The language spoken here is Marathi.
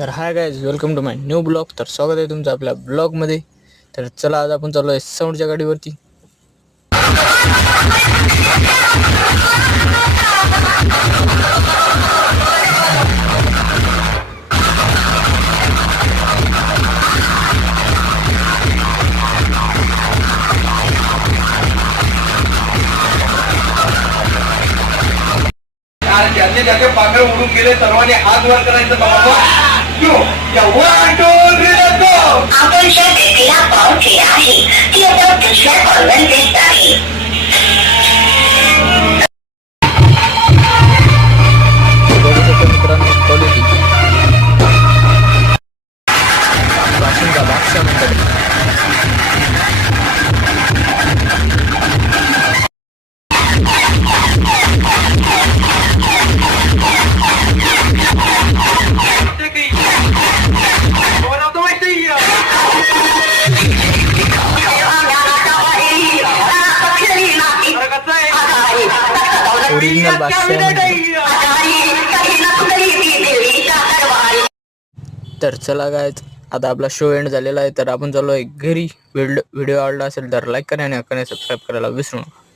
तर hi guys, welcome to my new blog. तर स्वागत आहे तुमचं आपल्या ब्लॉगमध्ये. तर चला, आज आपण चालू आहे साऊंडच्या गाडीवरती. ज्यांचे ज्याचे पांघर उडून गेले सर्वांनी हात वर करायचं बाबा. आपण ज्या व्यक्तीला कॉल केला आहे ती आता दुसऱ्या कॉलवर व्यस्त आहे. बघू शकता मित्रांनो, क्वालिटी वाशिंगचा बादशाह म्हणतात. ओरिजिनल बादशाह. तर चला गायज, आता आपला शो एंड झालेला आहे. तर आपण चालू आहे घरी. व्हिडिओ आवडला असेल तर लाईक करा आणि सबस्क्राईब करायला विसरू नका.